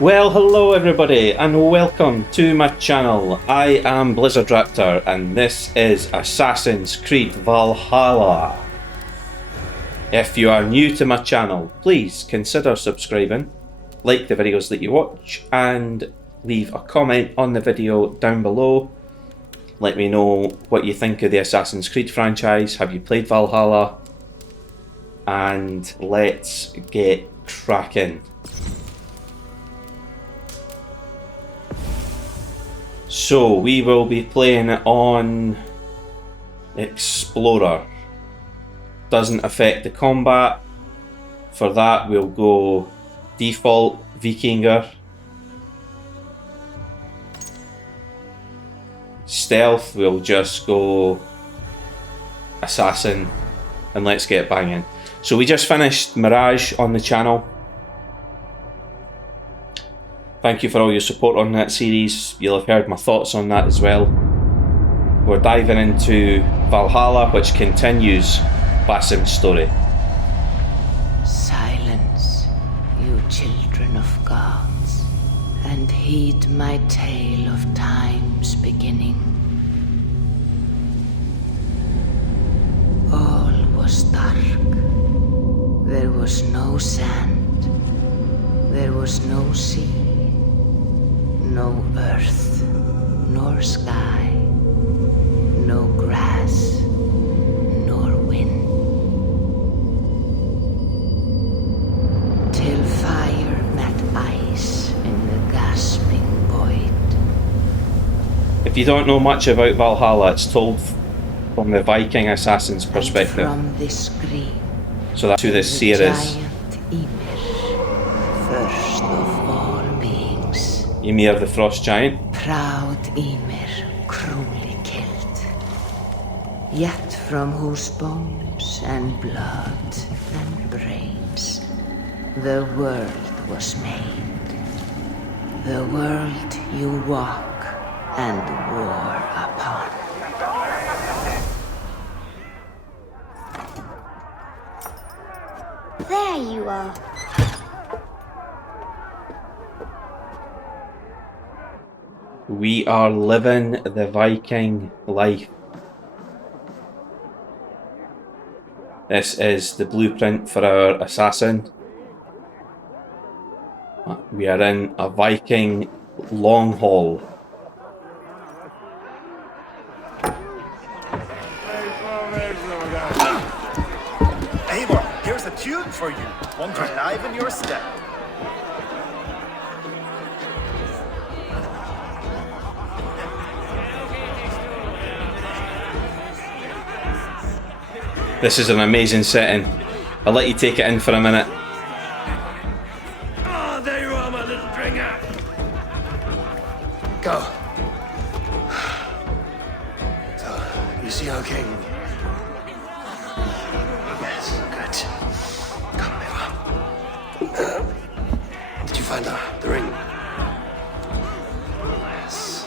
Well, hello everybody and welcome to my channel. I am Blizzard Raptor and this is Assassin's Creed Valhalla. If you are new to my channel, please consider subscribing, like the videos that you watch and leave a comment on the video down below. Let me know what you think of the Assassin's Creed franchise. Have you played Valhalla? And let's get cracking. So we will be playing on Explorer. Doesn't affect the combat. For that we'll go default Vikinger. Stealth we'll just go Assassin and let's get banging. So we just finished Mirage on the channel. Thank you for all your support on that series. You'll have heard my thoughts on that as well. We're diving into Valhalla, which continues Basim's story. Silence, you children of gods, and heed my tale of time's beginning. All was dark. There was no sand. There was no sea. No earth, nor sky, no grass, nor wind. Till fire met ice in the gasping void. If you don't know much about Valhalla, it's told from the Viking assassin's perspective. And from this scream, so that's who this seer is. First of all beings. Ymir the Frost Giant. Proud Ymir, cruelly killed, yet from whose bones and blood and brains the world was made. The world you walk and war upon. There you are. We are living the Viking life. This is the blueprint for our assassin. We are in a Viking long haul. Eivor, here's a tune for you. One to enliven your step. This is an amazing setting. I'll let you take it in for a minute. Ah, there you are, my little dringer. Go. So, you see our king? Yes, good. Come, Eivor. Did you find the ring? Yes.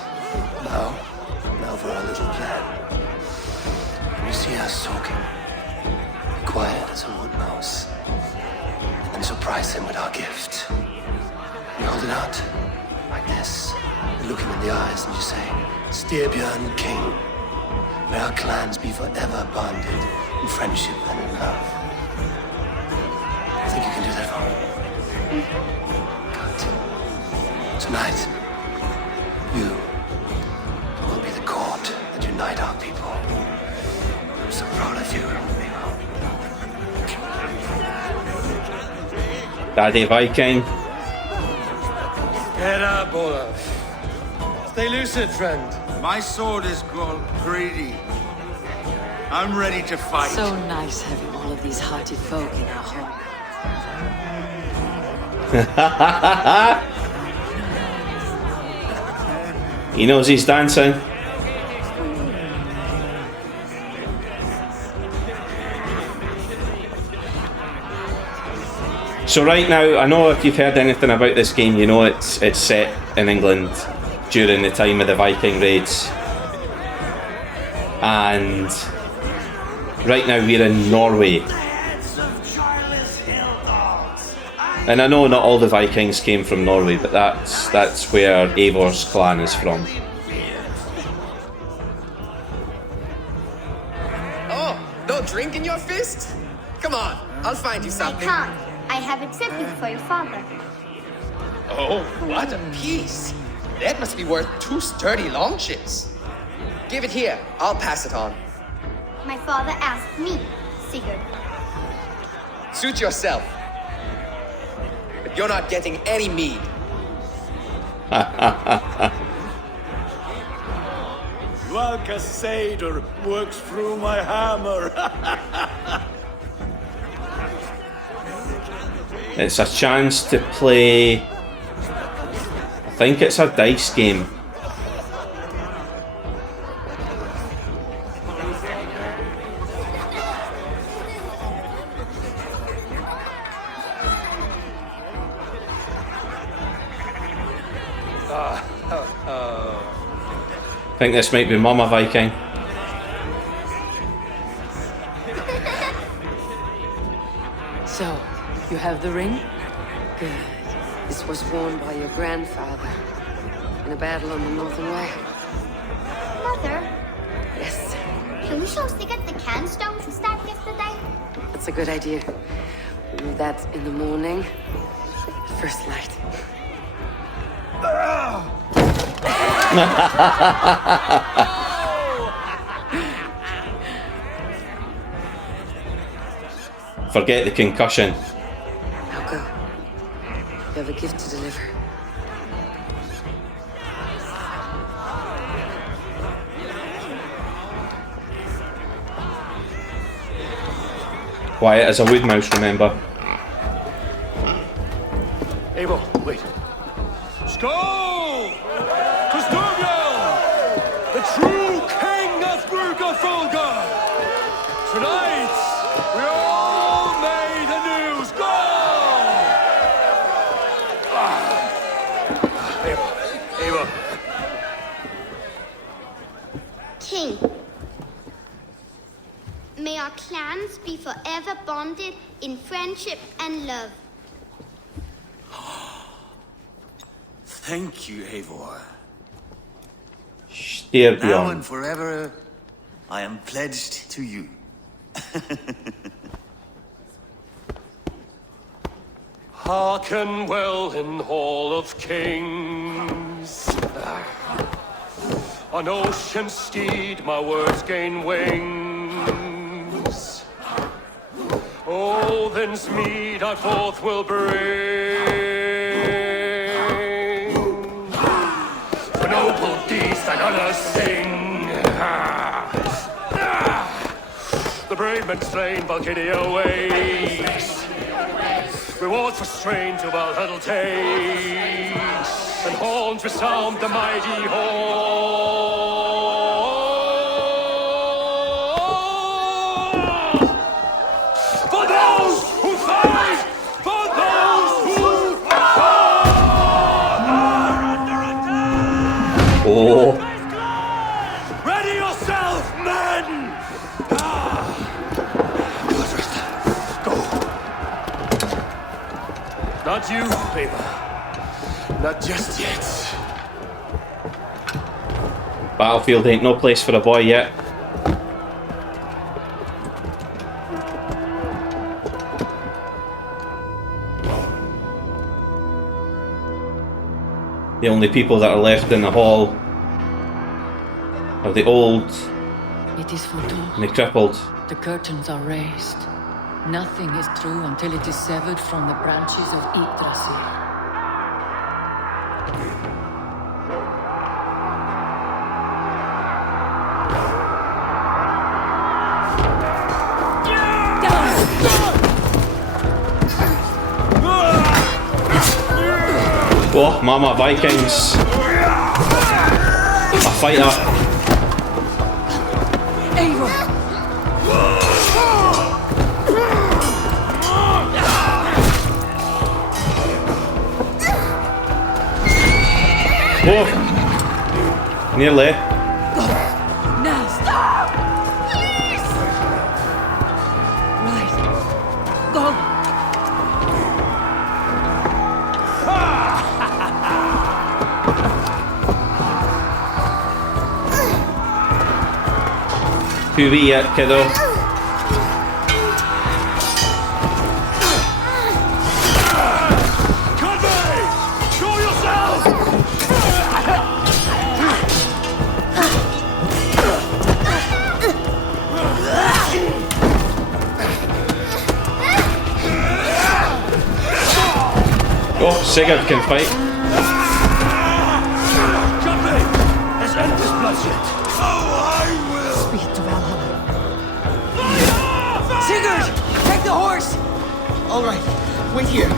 Now for our little plan. You see us talking. Quiet as a wood mouse, and then surprise him with our gift. You hold it out, like this. You look him in the eyes and you say, Styrbjörn King, may our clans be forever bonded in friendship and in love. Think you can do that for me? Good. Tonight, you will be the cord that unite our people. I'm so proud of you. Daddy Viking. Get up, Olaf. Stay lucid, friend. My sword is grown greedy. I'm ready to fight. So nice having all of these hearty folk in our home. He knows he's dancing. So right now, I know if you've heard anything about this game, you know it's set in England during the time of the Viking raids. And right now we're in Norway. Lads of Charles Hill dogs, I And I know not all the Vikings came from Norway, but that's where Eivor's clan is from. Oh, no drink in your fist? Come on, I'll find you something. I can't. I have accepted for your father. Oh, what a piece. That must be worth 2 sturdy long ships. Give it here, I'll pass it on. My father asked me, Sigurd. Suit yourself. But you're not getting any mead. Valka Seder works through my hammer. It's a chance to play. I think it's a dice game. I think this might be Mama Viking. So, you have the ring? Good. This was worn by your grandfather in a battle on the Northern Way. Mother, Yes, can we show Sigurd the can stones we started yesterday? that's a good idea. We'll do that in the morning. First light. Forget the concussion. Now go. You have a gift to deliver. Quiet as a wood mouse, remember. Eivor, wait. Skål! Custodian! The true king of Brugafulga! Tonight, we all made the news. Go! Eivor. King, may our clans be forever bonded in friendship and love. Thank you, Eivor. Steer Now beyond. and forever, I am pledged to you. Hearken well in Hall of Kings. On ocean steed, my words gain wings. Odin's mead I forth will bring. For noble deeds that honor sing. The brave men slain, Valkyria wakes. Rewards for strain to Valhalla takes. And horns resound the mighty horn. For those who fight! For those who fight! Under attack! Oh, Ready yourself, men! Go. Not you, Eivor. Not just yet. Battlefield ain't no place for a boy yet. The only people that are left in the hall are the old It is foretold. and the crippled. The curtains are raised. Nothing is true until it is severed from the branches of Yggdrasil. Oh, Mama Vikings! A fighter. Eivor! Oh, nearly. Now stop! Please! Right. Go! Who we yet, kiddo? Show yourself! Oh, Sigurd can fight. Jumping! Let's end this bloodshed. Speak to Valhalla. Sigurd! Take the horse! All right, wait here.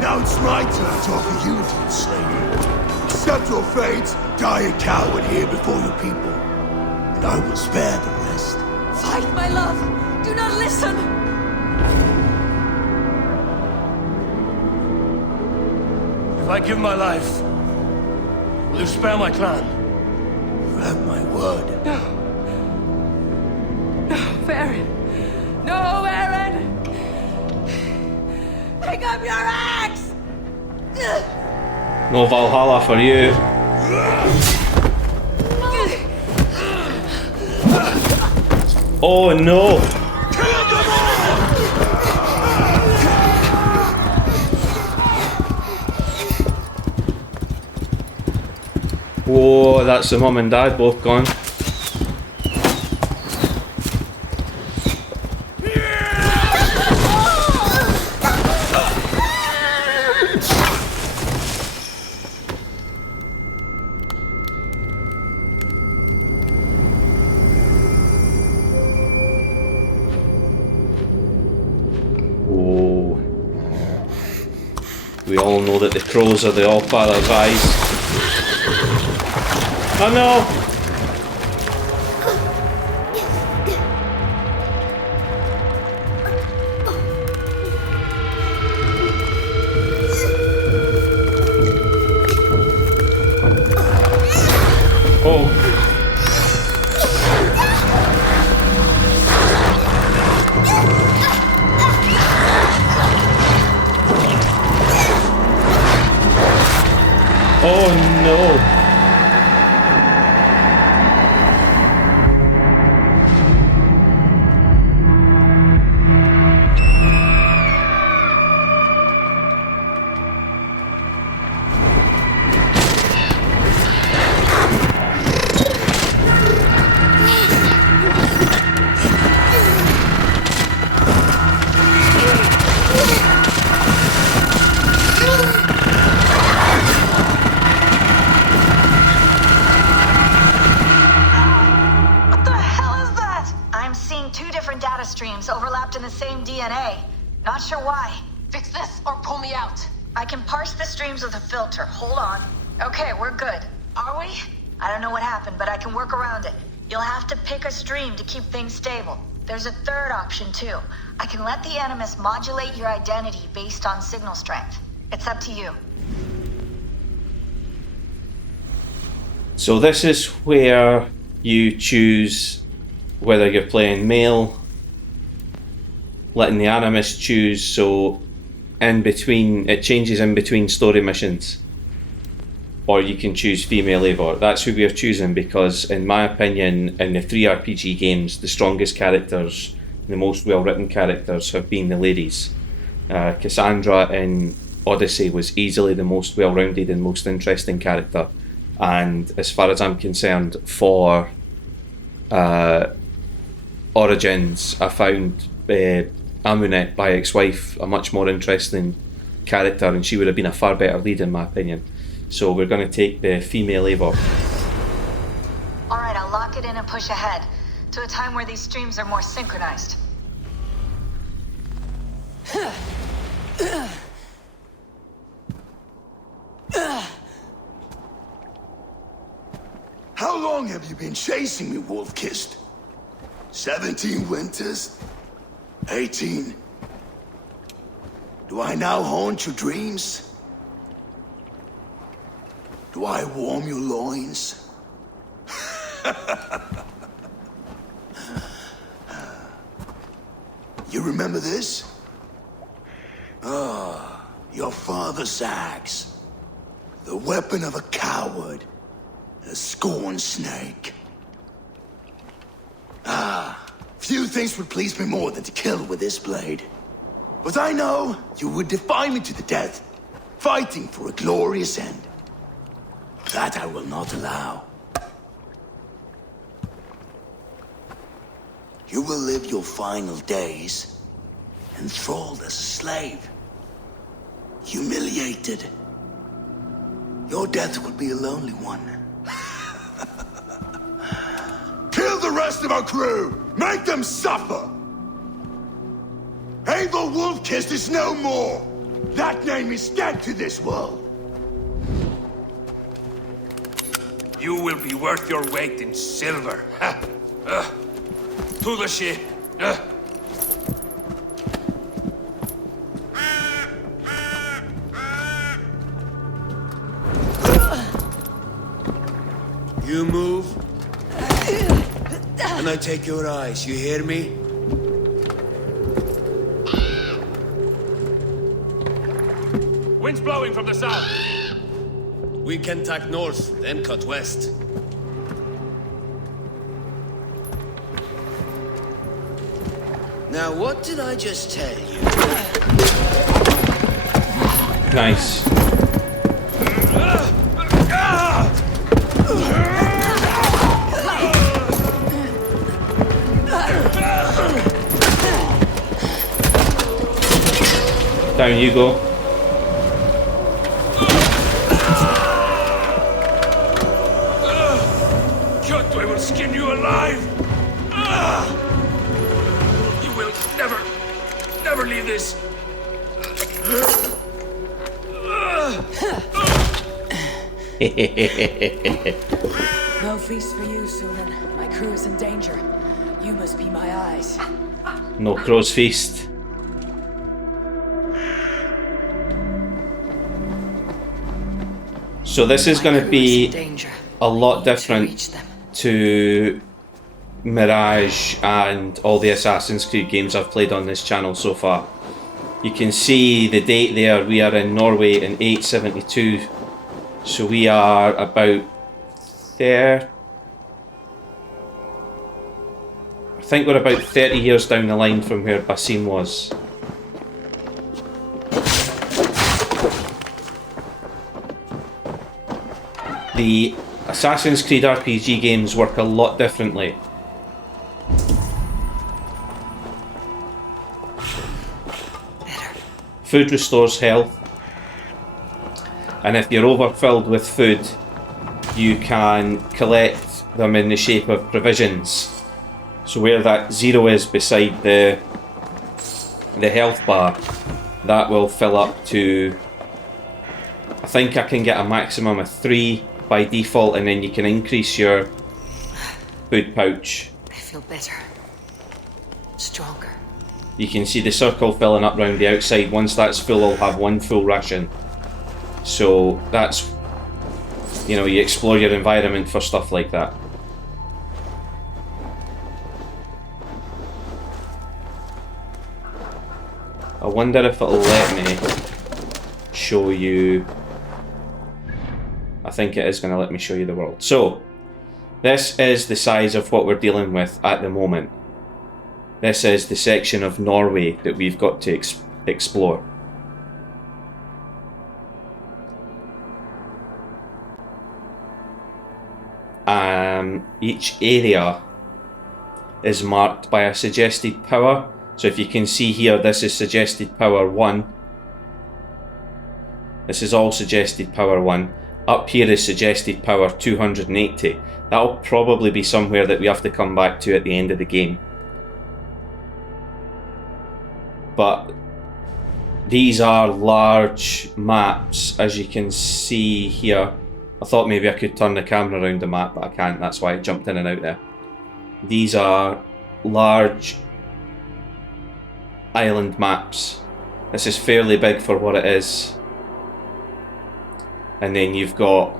Now it's my turn to offer you to the slain. Accept your fate, die a coward here before your people, and I will spare the rest. Fight, my love! Do not listen! If I give my life, will you spare my clan? You have my word. No. No, Aaron! No, Aaron! Pick up your axe! No Valhalla for you. Oh no! Whoa, that's the mum and dad both gone. We all know that the crows are the Allfather's eyes. Oh no! Oh. Oh no! Overlapped in the same DNA. Not sure why. Fix this or pull me out. I can parse the streams with a filter. Hold on. Okay, we're good. Are we? I don't know what happened, but I can work around it. You'll have to pick a stream to keep things stable. There's a third option, too. I can let the Animus modulate your identity based on signal strength. It's up to you. So this is where you choose whether you're playing male, letting the Animus choose, so in between, it changes in between story missions. Or you can choose female Eivor. That's who we are choosing because, in my opinion, in the 3 RPG games, the strongest characters, the most well-written characters have been the ladies. Cassandra in Odyssey was easily the most well-rounded and most interesting character. And as far as I'm concerned, for Origins, I found Amunet, my ex-wife, a much more interesting character, and she would have been a far better lead in my opinion. So we're going to take the female Eivor. Alright, I'll lock it in and push ahead to a time where these streams are more synchronized. How long have you been chasing me, Wolf-Kissed? 17 winters? 18? Do I now haunt your dreams? Do I warm your loins? You remember this? Ah, your father Sags. The weapon of a coward. A scorned snake. Ah, few things would please me more than to kill with this blade. But I know you would defy me to the death, fighting for a glorious end. That I will not allow. You will live your final days enthralled as a slave. Humiliated. Your death will be a lonely one. Kill the rest of our crew! Make them suffer! Eivor Wolfkiss is no more! That name is dead to this world! You will be worth your weight in silver. To the ship. You move, and I take your eyes. You hear me? Wind's blowing from the south. We can tack north, then cut west. Now, what did I just tell you? Nice. Down you go. Kjotve will skin you alive. You will never leave this. No feast for you, Sunan. My crew is in danger. You must be my eyes. No crow's feast. So this is going to be a lot different to Mirage and all the Assassin's Creed games I've played on this channel so far. You can see the date there. We are in Norway in 872. So we are about there. I think we're about 30 years down the line from where Basim was. The Assassin's Creed RPG games work a lot differently. Food restores health, and if you're overfilled with food, you can collect them in the shape of provisions. So where that 0 is beside the health bar, that will fill up to, I think I can get a maximum of 3 by default, and then you can increase your food pouch. I feel better. Stronger. You can see the circle filling up round the outside. Once that's full, I'll have 1 full ration. So that's, you know, you explore your environment for stuff like that. I wonder if it'll let me show you. I think it is going to let me show you the world. So this is the size of what we're dealing with at the moment. This is the section of Norway that we've got to explore. Each area is marked by a suggested power. So if you can see here, this is suggested power 1. This is all suggested power 1. Up here is suggested power 280. That'll probably be somewhere that we have to come back to at the end of the game. But these are large maps, as you can see here. I thought maybe I could turn the camera around the map, but I can't. That's why I jumped in and out there. These are large island maps. This is fairly big for what it is. And then you've got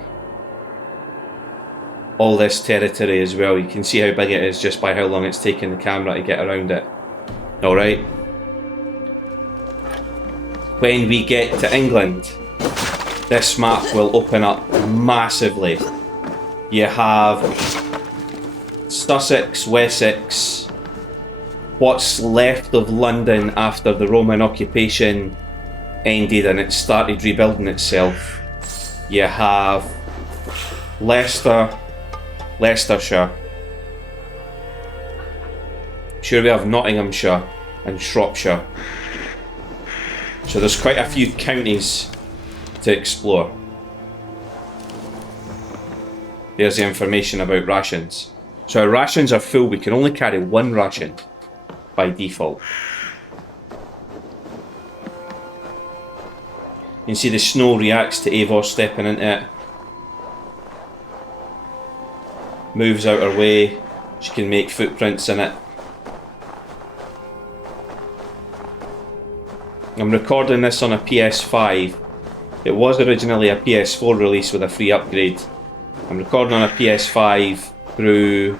all this territory as well. You can see how big it is just by how long it's taken the camera to get around it. Alright, when we get to England, this map will open up massively. You have Sussex, Wessex, what's left of London after the Roman occupation ended and it started rebuilding itself. You have Leicester, Leicestershire. Sure, we have Nottinghamshire and Shropshire. So there's quite a few counties to explore. There's the information about rations. So our rations are full. We can only carry one ration by default. You can see the snow reacts to Eivor stepping into it. Moves out her way. She can make footprints in it. I'm recording this on a PS5. It was originally a PS4 release with a free upgrade. I'm recording on a PS5 through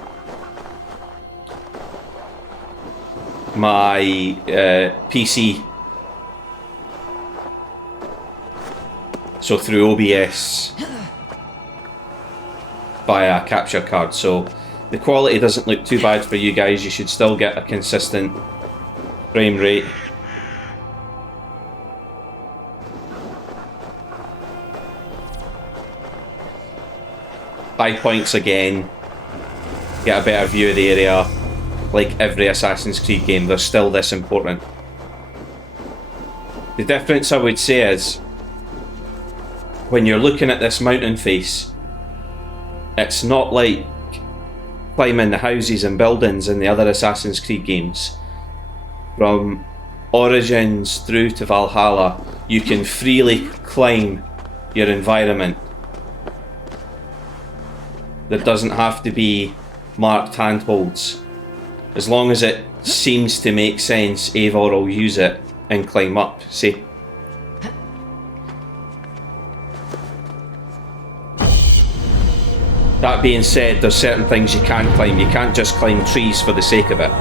my PC. So through OBS via a capture card. So the quality doesn't look too bad for you guys. You should still get a consistent frame rate. High points again. Get a better view of the area. Like every Assassin's Creed game, they're still this important. The difference I would say is, when you're looking at this mountain face, it's not like climbing the houses and buildings in the other Assassin's Creed games. From Origins through to Valhalla, you can freely climb your environment. There doesn't have to be marked handholds. As long as it seems to make sense, Eivor will use it and climb up, see? That being said, there's certain things you can't climb. You can't just climb trees for the sake of it.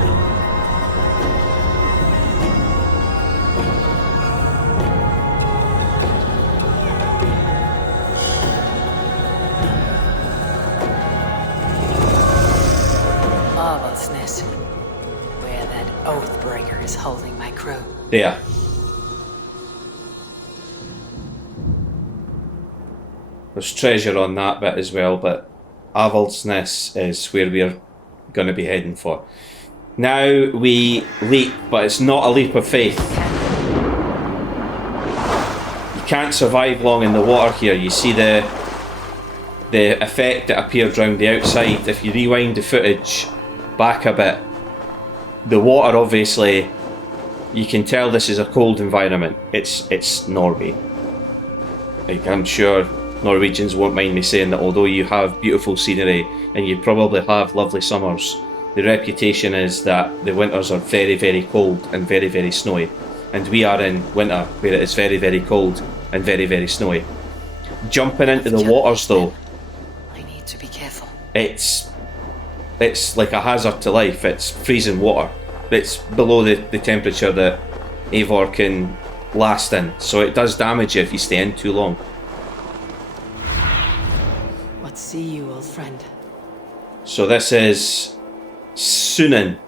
Where that Oathbreaker is holding my crew. There. There's treasure on that bit as well, but Avaldsness is where we're going to be heading for. Now we leap, but it's not a leap of faith. You can't survive long in the water here. You see the effect that appeared around the outside. If you rewind the footage back a bit, the water, obviously, you can tell this is a cold environment. It's Norway. Like, I'm sure Norwegians won't mind me saying that although you have beautiful scenery and you probably have lovely summers, the reputation is that the winters are very, very cold and very, very snowy. And we are in winter where it is very, very cold and very, very snowy. Jumping into the waters though, I need to be careful. It's like a hazard to life. It's freezing water. It's below the temperature that Eivor can last in, so it does damage you if you stay in too long. What see you, old friend? So this is Sunan.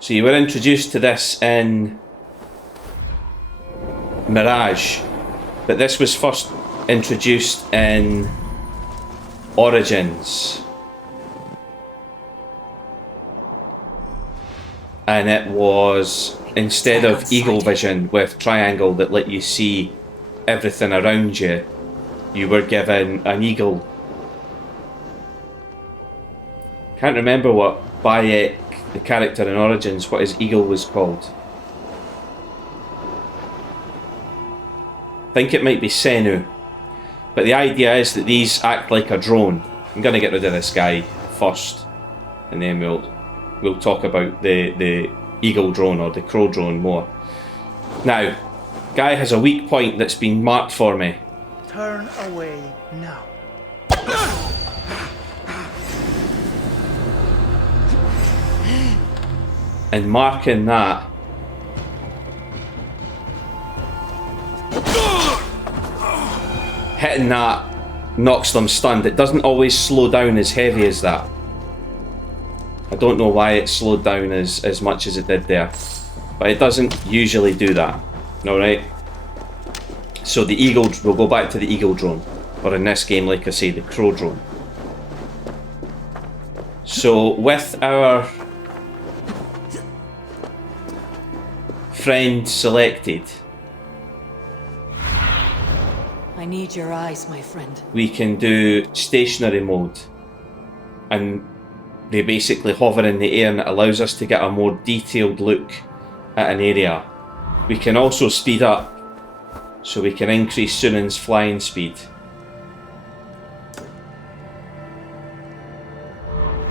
So you were introduced to this in Mirage, but this was first introduced in Origins, and it was, instead of eagle vision with triangle that let you see everything around you, you were given an eagle. Can't remember what Bayek, the character in Origins, what his eagle was called. I think it might be Senu. But the idea is that these act like a drone. I'm going to get rid of this guy first, and then we'll talk about the eagle drone or the crow drone more. Now, guy has a weak point that's been marked for me. Turn away now. And marking that hitting that knocks them stunned. It doesn't always slow down as heavy as that. I don't know why it slowed down as much as it did there, but it doesn't usually do that. Alright, so the eagle, we'll go back to the eagle drone, or in this game, like I say, the crow drone. So with our friend selected, I need your eyes, my friend. we can do stationary mode, and they basically hover in the air, and it allows us to get a more detailed look at an area. We can also speed up, so we can increase Sunan's flying speed.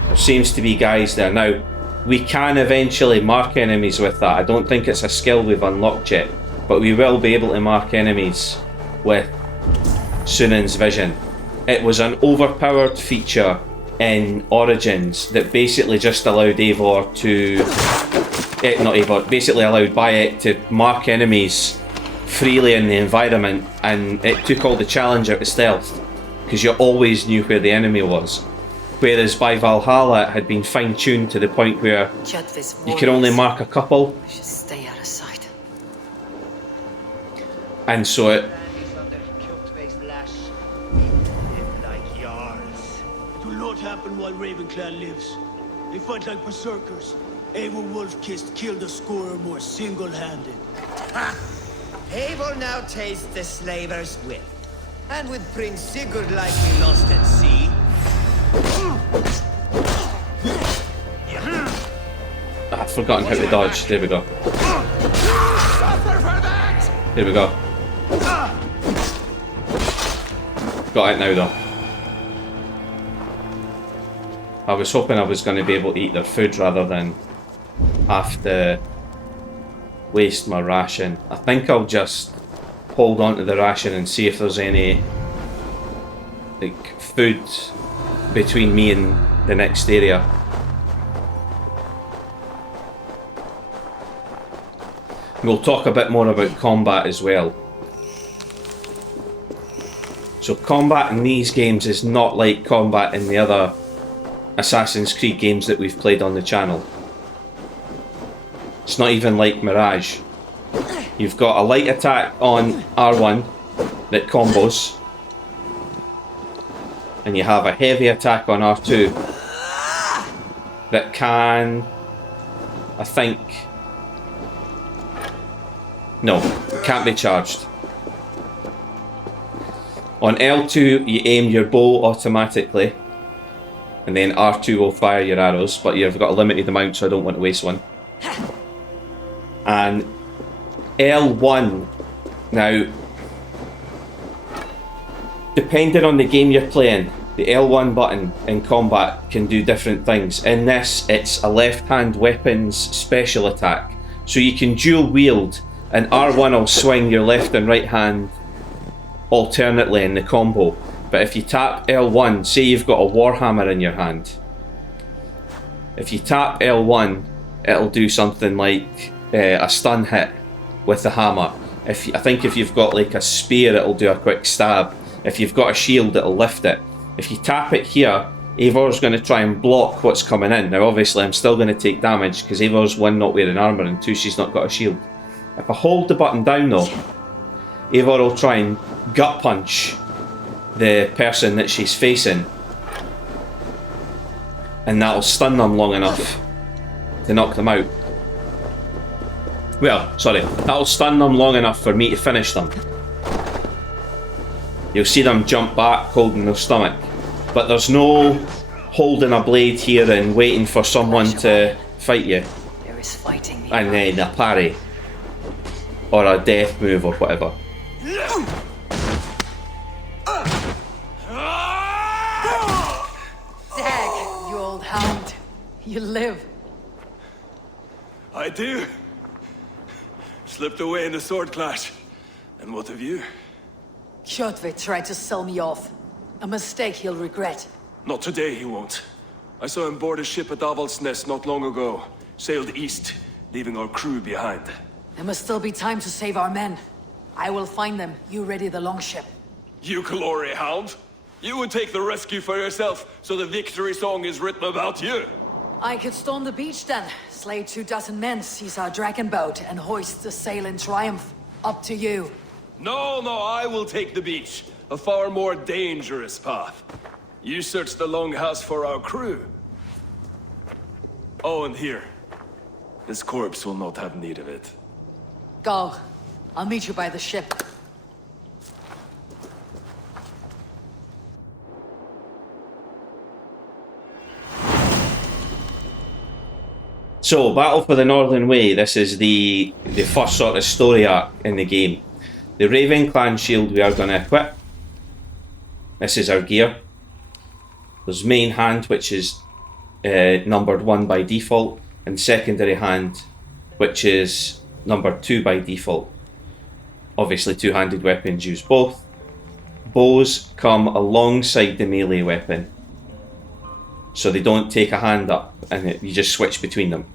There seems to be guys there. Now, we can eventually mark enemies with that. I don't think it's a skill we've unlocked yet, but we will be able to mark enemies with Sunan's vision. It was an overpowered feature in Origins that basically just allowed Eivor to... not Eivor, basically allowed Bayek to mark enemies freely in the environment, and it took all the challenge out of stealth, because you always knew where the enemy was. Whereas by Valhalla it had been fine-tuned to the point where you can only mark a couple. Should stay out of sight. And so it... It will not happen while Ravenclan lives. They fight like berserkers. Eivor Wolf-Kissed killed a score or more single-handed. Ha! Eivor now tastes the slaver's whip. And with Prince Sigurd likely lost at sea... I've forgotten how to dodge. There we go. There we go. Got it now though. I was hoping I was going to be able to eat their food rather than have to waste my ration. I think I'll just hold on to the ration and see if there's any like food between me and the next area. We'll talk a bit more about combat as well. So combat in these games is not like combat in the other Assassin's Creed games that we've played on the channel. It's not even like Mirage. You've got a light attack on R1 that combos, and you have a heavy attack on R2 that can, I think, no, it can't be charged. On L2 you aim your bow automatically, and then R2 will fire your arrows, but you've got a limited amount, so I don't want to waste one. And L1, now, depending on the game you're playing, the L1 button in combat can do different things. In this, it's a left-hand weapons special attack, so you can dual wield, and R1 will swing your left and right hand alternately in the combo. But if you tap L1, say you've got a warhammer in your hand, if you tap L1, it'll do something like a stun hit with the hammer. I think if you've got like a spear, it'll do a quick stab. If you've got a shield, it'll lift it. If you tap it here, Eivor's going to try and block what's coming in. Now obviously I'm still going to take damage because Eivor's 1, not wearing armour, and 2, she's not got a shield. If I hold the button down though, Eivor will try and gut punch the person that she's facing, and that'll stun them long enough to knock them out. Well, sorry, that'll stun them long enough for me to finish them. You'll see them jump back holding their stomach, but there's no holding a blade here and waiting for someone to fight you There is fighting and then a parry or a death move or whatever. Dag, you old hound. You live. I do. Slipped away in the sword clash. And what of you? Kjotve tried to sell me off. A mistake he'll regret. Not today, he won't. I saw him board a ship at Avaldsnes not long ago. Sailed east, leaving our crew behind. There must still be time to save our men. I will find them. You ready the longship. You glory hound. You would take the rescue for yourself, so the victory song is written about you. I could storm the beach then, slay 24 men, seize our dragon boat, and hoist the sail in triumph. Up to you. No, I will take the beach. A far more dangerous path. You search the longhouse for our crew. Oh, and here. This corpse will not have need of it. Go. I'll meet you by the ship. So, Battle for the Northern Way, this is the first sort of story arc in the game. The Raven Clan shield we are going to equip. This is our gear. There's main hand, which is numbered 1 by default, and secondary hand, which is numbered 2 by default. Obviously two-handed weapons use both. Bows come alongside the melee weapon, so they don't take a hand up, and you just switch between them.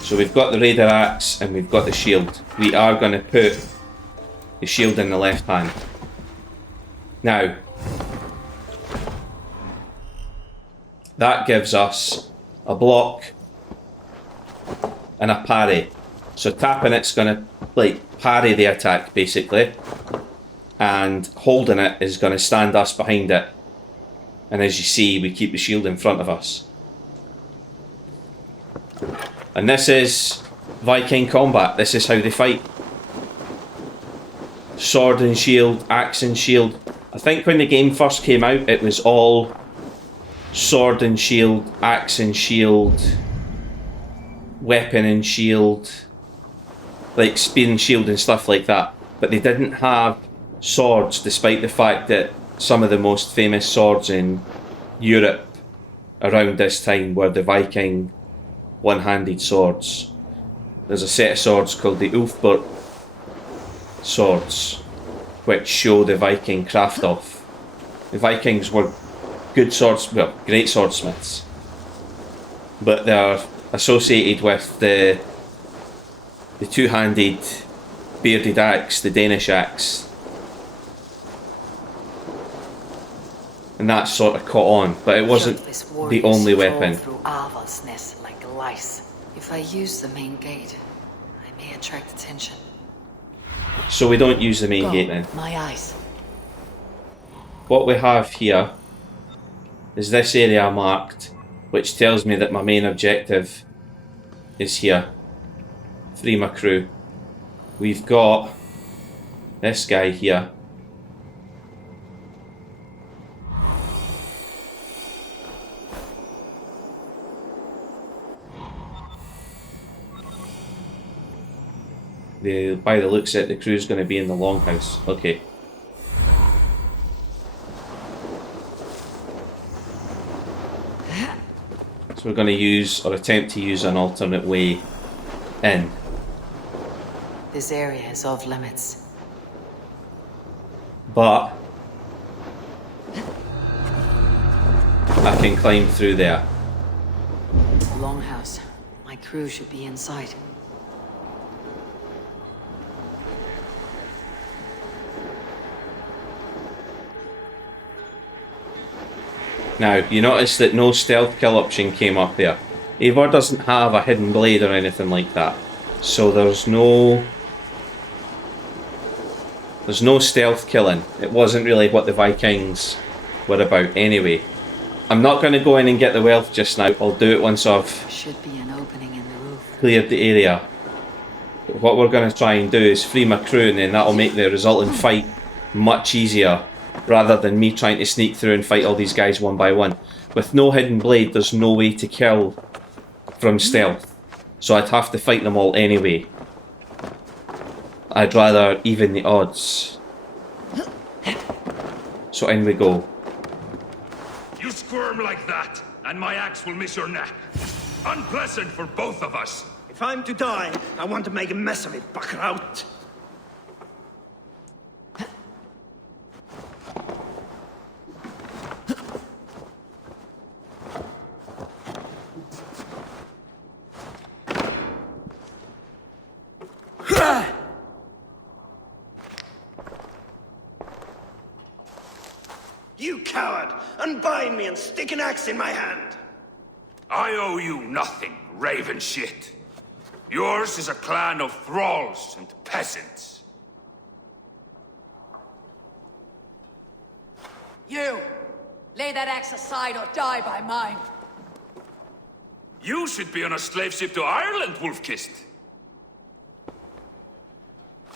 So we've got the Raider Axe and we've got the shield. We are going to put the shield in the left hand. Now, that gives us a block and a parry. So tapping it's going to like parry the attack basically, and holding it is going to stand us behind it. And as you see, we keep the shield in front of us. And this is Viking combat. This is how they fight. Sword and shield, axe and shield. I think when the game first came out, it was all sword and shield, axe and shield, weapon and shield, like spear and shield and stuff like that. But they didn't have swords, despite the fact that some of the most famous swords in Europe around this time were the Viking one-handed swords. There's a set of swords called the Ulfbert swords, which show the Viking craft of. The Vikings were good swords, well, great swordsmiths, but they're associated with the two-handed bearded axe, the Danish axe, and that sort of caught on, but it wasn't the only weapon. Through Eivors nest like lice. If I use the main gate, I may attract attention. So we don't use the main gate then. My eyes. What we have here is this area marked, which tells me that my main objective is here. Free my crew. We've got this guy here. By the looks of it, the crew's going to be in the longhouse. Okay. So we're going to use, or attempt to use, an alternate way in. This area is off limits. But I can climb through there. Longhouse. My crew should be inside. Now, you notice that no stealth kill option came up there. Eivor doesn't have a hidden blade or anything like that. So there's no stealth killing. It wasn't really what the Vikings were about anyway. I'm not going to go in and get the wealth just now. I'll do it once I've Should be an opening in the roof. Cleared the area. But what we're going to try and do is free my crew, and then that'll make the resulting fight much easier, rather than me trying to sneak through and fight all these guys one by one. With no hidden blade, there's no way to kill from stealth, so I'd have to fight them all anyway. I'd rather even the odds. So in we go. You squirm like that, and my axe will miss your neck. Unpleasant for both of us. If I'm to die, I want to make a mess of it, Bakraut. You coward! Unbind me and stick an axe in my hand! I owe you nothing, raven shit. Yours is a clan of thralls and peasants. You! Lay that axe aside or die by mine. You should be on a slave ship to Ireland, Wolf-Kissed.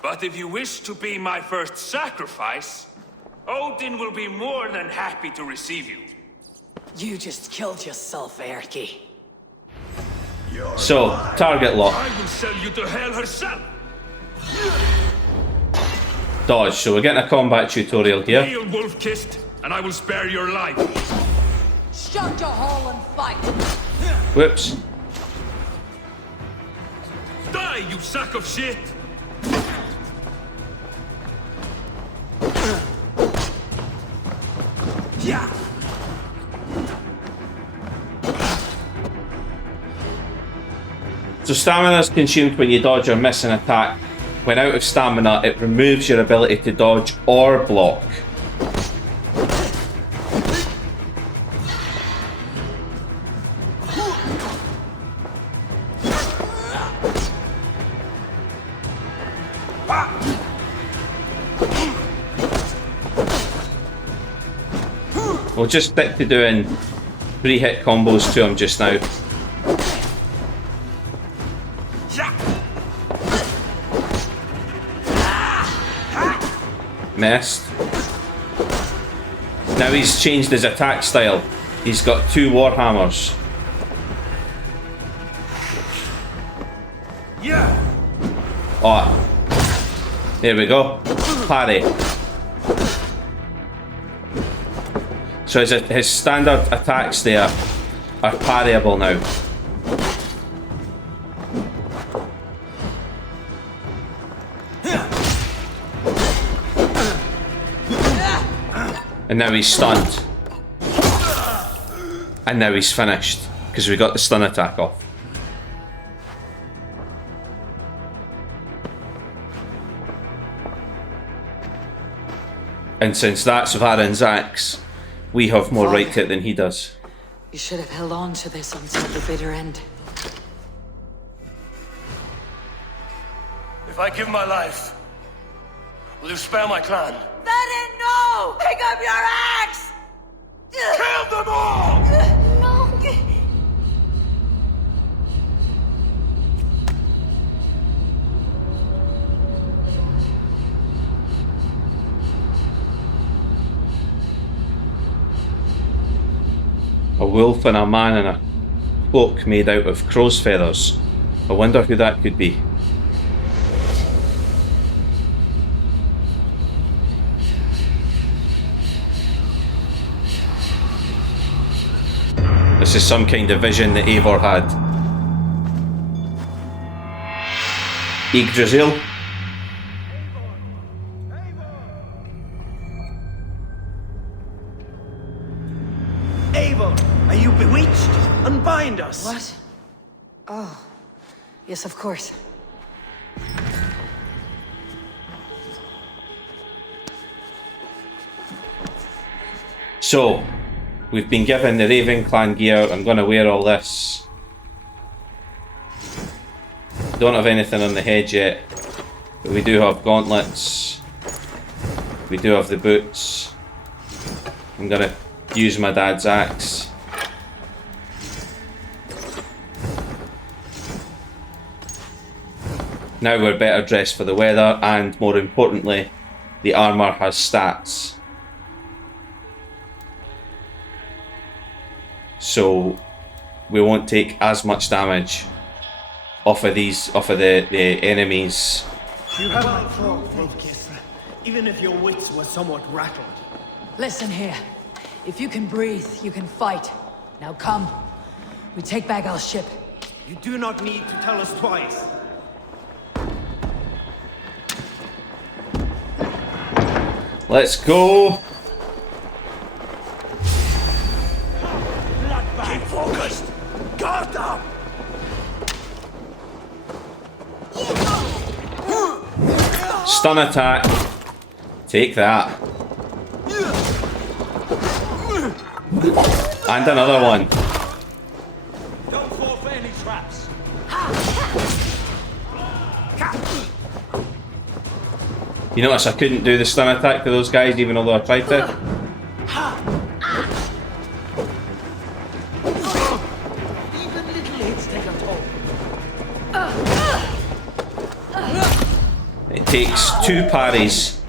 But if you wish to be my first sacrifice, Odin will be more than happy to receive you. You just killed yourself, Erki. So, target lock. I will sell you to hell herself. Dodge. So we're getting a combat tutorial here. Kneel, Wolf-Kissed, and I will spare your life. Shut your hole and fight. Whoops. Die, you sack of shit! Yeah. So stamina is consumed when you dodge or miss an attack. When out of stamina, it removes your ability to dodge or block. We'll just stick to doing 3-hit combos to him just now. Missed. Now he's changed his attack style. He's got 2 warhammers. Yeah. Oh, there we go. Parry. So his standard attacks there are parryable now. And now he's stunned. And now he's finished, because we got the stun attack off. And since that's Varen's axe, we have more right to it than he does. You should have held on to this until the bitter end. If I give my life, will you spare my clan? Varin, no! Pick up your axe! Kill them all! No! A wolf and a man in a cloak made out of crow's feathers. I wonder who that could be. This is some kind of vision that Eivor had. Yggdrasil. Eivor, are you bewitched? Unbind us. What? Oh. Yes, of course. So, we've been given the Raven Clan gear. I'm going to wear all this. Don't have anything on the head yet, but we do have gauntlets. We do have the boots. I'm going to use my dad's axe. Now we're better dressed for the weather, and more importantly, the armour has stats. So we won't take as much damage off of the enemies. You have my fault, Wolf-Kissed, even if your wits were somewhat rattled. Listen here. If you can breathe, you can fight. Now come. We take back our ship. You do not need to tell us twice. Let's go. Keep focused. Guard up. Stun attack. Take that. And another one. Don't fall for any traps. You notice I couldn't do the stun attack to those guys even though I tried to. Even little hits take a toll. It takes 2 parries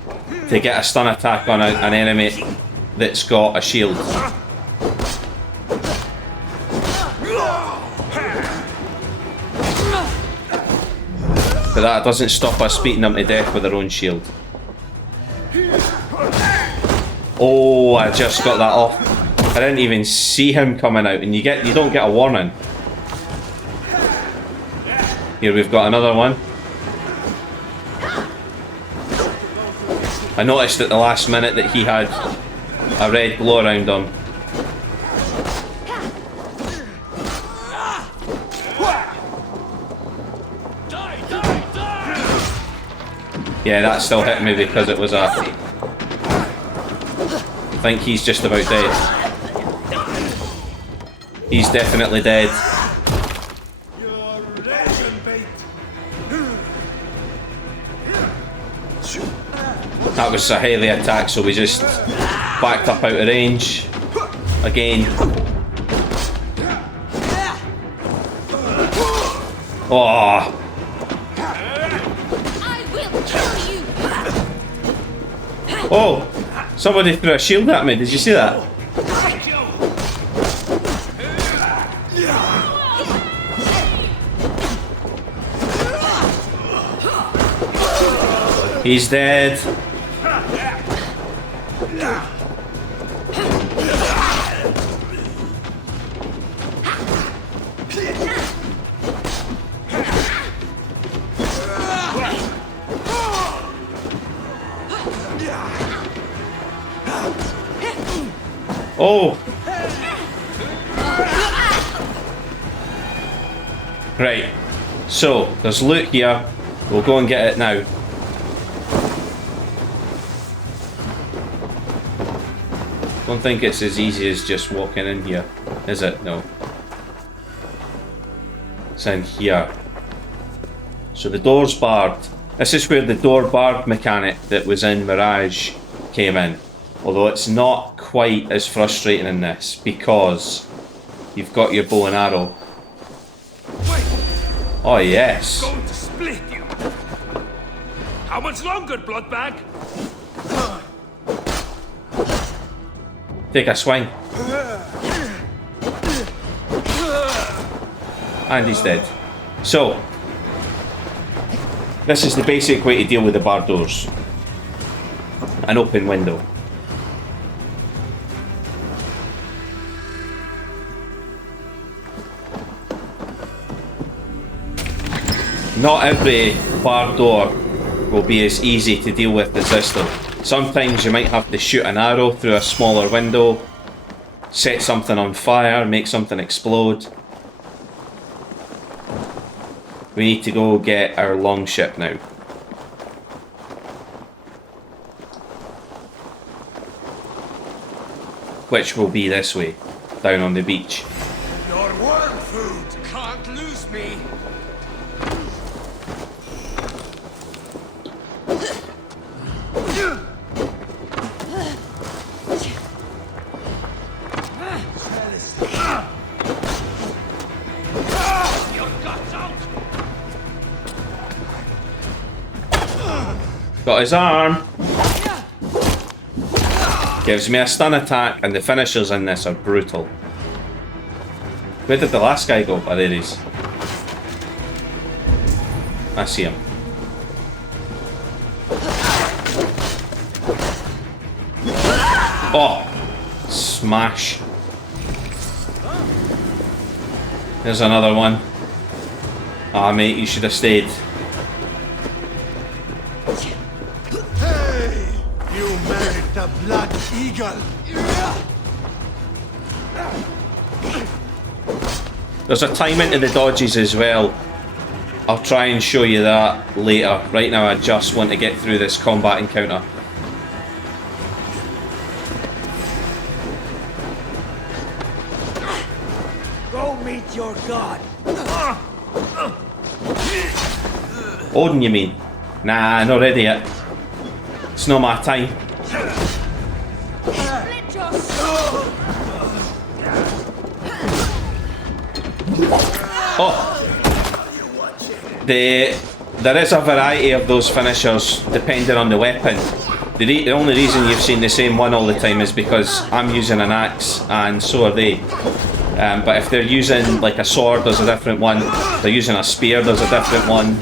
to get a stun attack on an enemy that's got a shield. But that doesn't stop us beating them to death with our own shield. Oh, I just got that off. I didn't even see him coming out, and you don't get a warning. Here we've got another one. I noticed at the last minute that he had a red glow around him. Yeah, that still hit me because it was a... I think he's just about dead. He's definitely dead. That was a heavy attack, so we just backed up out of range. Again. Oh. Oh, somebody threw a shield at me. Did you see that? He's dead. Oh! Right, so there's loot here. We'll go and get it now. Don't think it's as easy as just walking in here, is it? No. It's in here. So the door's barred. This is where the door barred mechanic that was in Mirage came in. Although it's not quite as frustrating in this because you've got your bow and arrow. Oh yes. Going to split you. How much longer, Bloodbag? Take a swing. And he's dead. So, this is the basic way to deal with the barred doors. An open window. Not every barred door will be as easy to deal with as this though. Sometimes you might have to shoot an arrow through a smaller window, set something on fire, make something explode. We need to go get our longship now. Which will be this way, down on the beach. Your worm food can't lose me. Got his arm. Gives me a stun attack, and the finishers in this are brutal. Where did the last guy go? Oh, there he is. I see him. Oh! Smash. There's another one. Ah, mate, you should have stayed. Hey! You married the Black Eagle! There's a timing to the dodges as well. I'll try and show you that later. Right now I just want to get through this combat encounter. meet your god. Odin, you mean? Nah, not ready yet. It's not my time. Oh! There is a variety of those finishers depending on the weapon. The only reason you've seen the same one all the time is because I'm using an axe and so are they. But if they're using like a sword, there's a different one. If they're using a spear, there's a different one.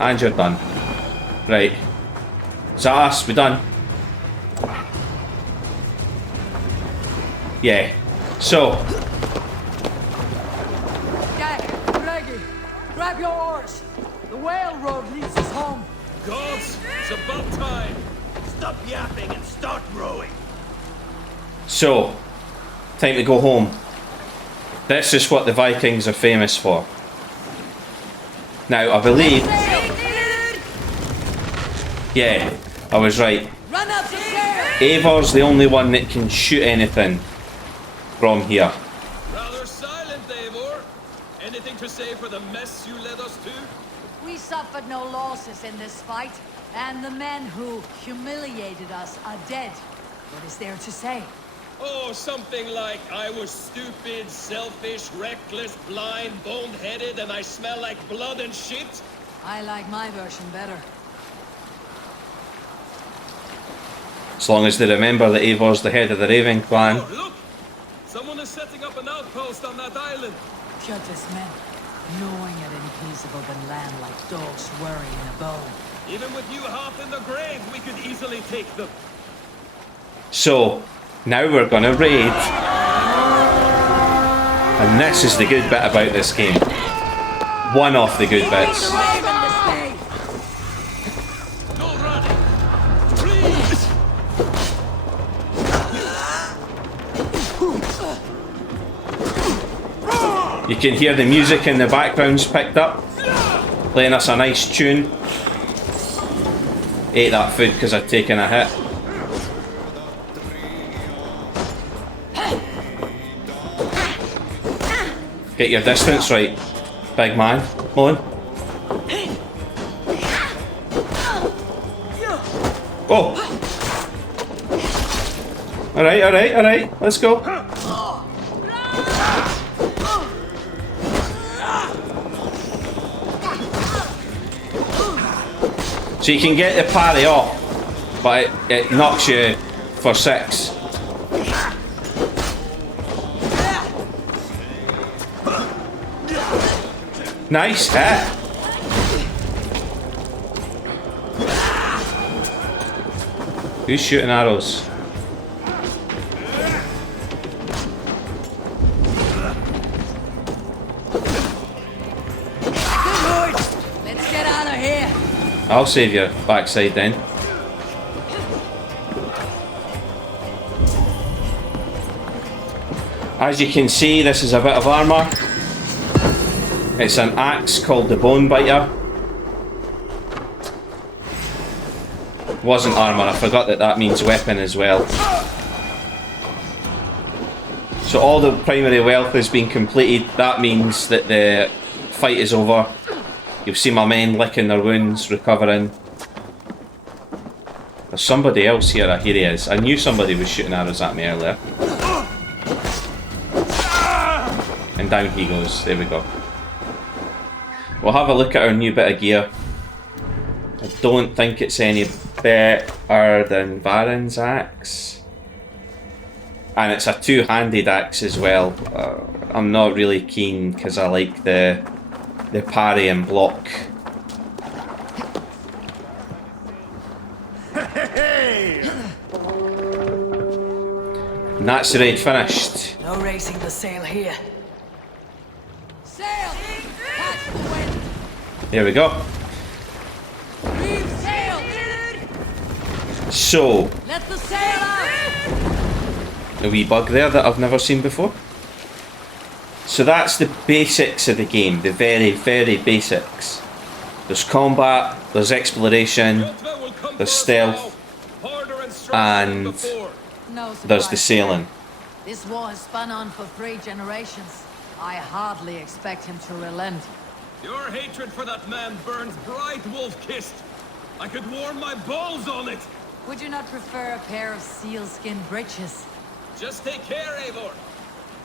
And you're done. Right. Is that us? We done? Yeah. So. Jack, Greggy, grab your oars. The whale road leads us home. Gods, it's about time. Stop yapping and start rowing. So. Time to go home. This is what the Vikings are famous for. Now, I believe... Yeah, I was right. Run up the stairs. Eivor's the only one that can shoot anything from here. Rather silent, Eivor. Anything to say for the mess you led us to? We suffered no losses in this fight, and the men who humiliated us are dead. What is there to say? Oh, something like, I was stupid, selfish, reckless, blind, bone-headed, and I smell like blood and shit? I like my version better. As long as they remember that Eivor's the head of the Raven clan. Oh, look! Someone is setting up an outpost on that island. Kjotve's men, knowing at any place of open land like dogs worrying a bone. Even with you half in the grave, we could easily take them. So, now we're gonna raid. And this is the good bit about this game. One of the good bits. You can hear the music in the background's picked up, playing us a nice tune. Ate that food because I'd taken a hit. Get your distance right, big man. Come on. Oh! Alright, alright, alright. Let's go. So you can get the parry off, but it knocks you for 6. Nice hit. Who's shooting arrows? Let's get out of here. I'll save your backside then. As you can see, this is a bit of armour. It's an axe called the Bone Biter. Wasn't armour, I forgot that means weapon as well. So all the primary wealth has been completed. That means that the fight is over. You'll see my men licking their wounds, recovering. There's somebody else here. Here he is. I knew somebody was shooting arrows at me earlier. And down he goes. There we go. We'll have a look at our new bit of gear. I don't think it's any better than Varen's axe. And it's a two-handed axe as well. I'm not really keen because I like the parry and block. And that's the raid finished. No raising the sail here. Sail! Catch the wind! There we go. Reef sail! So, Let the sail out! a wee bug there that I've never seen before. So that's the basics of the game, the very, very basics. There's combat, there's exploration, there's stealth, and there's the sailing. This war has spun on for 3 generations. I hardly expect him to relent. Your hatred for that man burns bright, wolf-kissed. I could warm my balls on it. Would you not prefer a pair of sealskin breeches? Just take care, Eivor.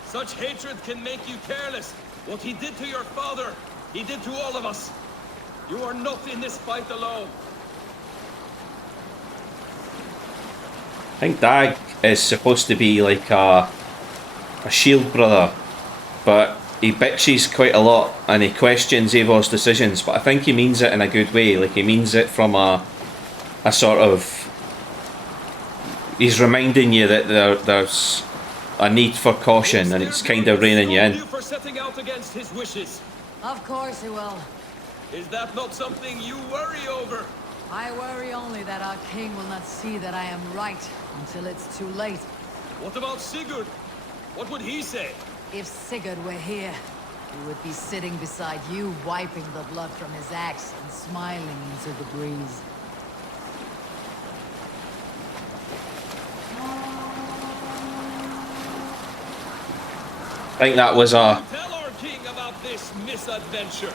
Such hatred can make you careless. What he did to your father, he did to all of us. You are not in this fight alone. I think Dag is supposed to be like a shield brother, but he bitches quite a lot and he questions Eivor's decisions, but I think he means it in a good way. Like, he means it from a sort of... He's reminding you that there's a need for caution, and it's kind of reining you in. For setting out against his wishes. Of course he will. Is that not something you worry over? I worry only that our king will not see that I am right until it's too late. What about Sigurd? What would he say? If Sigurd were here, he would be sitting beside you, wiping the blood from his axe and smiling into the breeze. I think that was a... Tell our king about this misadventure.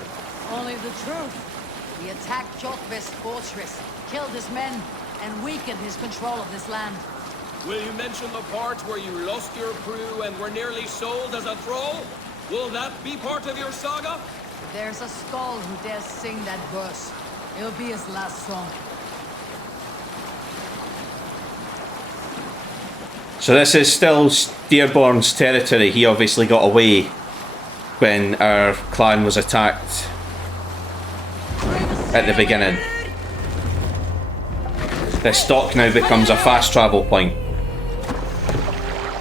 Only the truth. We attacked Jotve's fortress, killed his men, and weakened his control of this land. Will you mention the part where you lost your crew and were nearly sold as a thrall? Will that be part of your saga? If there's a skull who dares sing that verse, it'll be his last song. So this is still Dearborn's territory. He obviously got away when our clan was attacked at the beginning. This dock now becomes a fast travel point.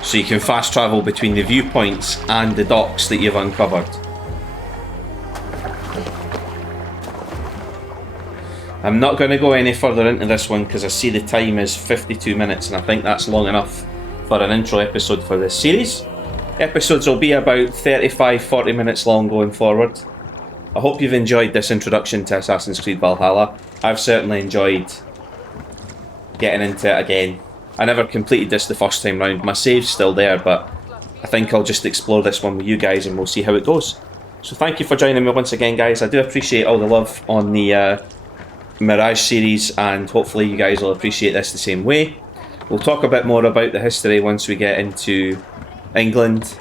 So you can fast travel between the viewpoints and the docks that you've uncovered. I'm not going to go any further into this one because I see the time is 52 minutes and I think that's long enough for an intro episode for this series. Episodes will be about 35-40 minutes long going forward. I hope you've enjoyed this introduction to Assassin's Creed Valhalla. I've certainly enjoyed getting into it again. I never completed this the first time round. My save's still there, but I think I'll just explore this one with you guys and we'll see how it goes. So thank you for joining me once again, guys. I do appreciate all the love on the Mirage series, and hopefully you guys will appreciate this the same way. We'll talk a bit more about the history once we get into England,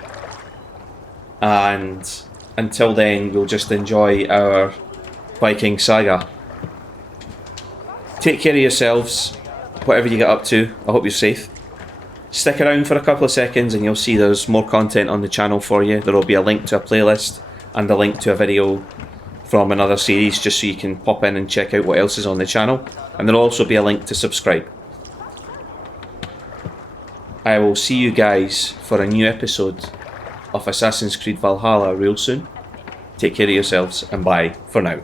and until then we'll just enjoy our Viking saga. Take care of yourselves, whatever you get up to. I hope you're safe. Stick around for a couple of seconds and you'll see there's more content on the channel for you. There will be a link to a playlist and a link to a video from another series, just so you can pop in and check out what else is on the channel, and there'll also be a link to subscribe. I will see you guys for a new episode of Assassin's Creed Valhalla real soon. Take care of yourselves and bye for now.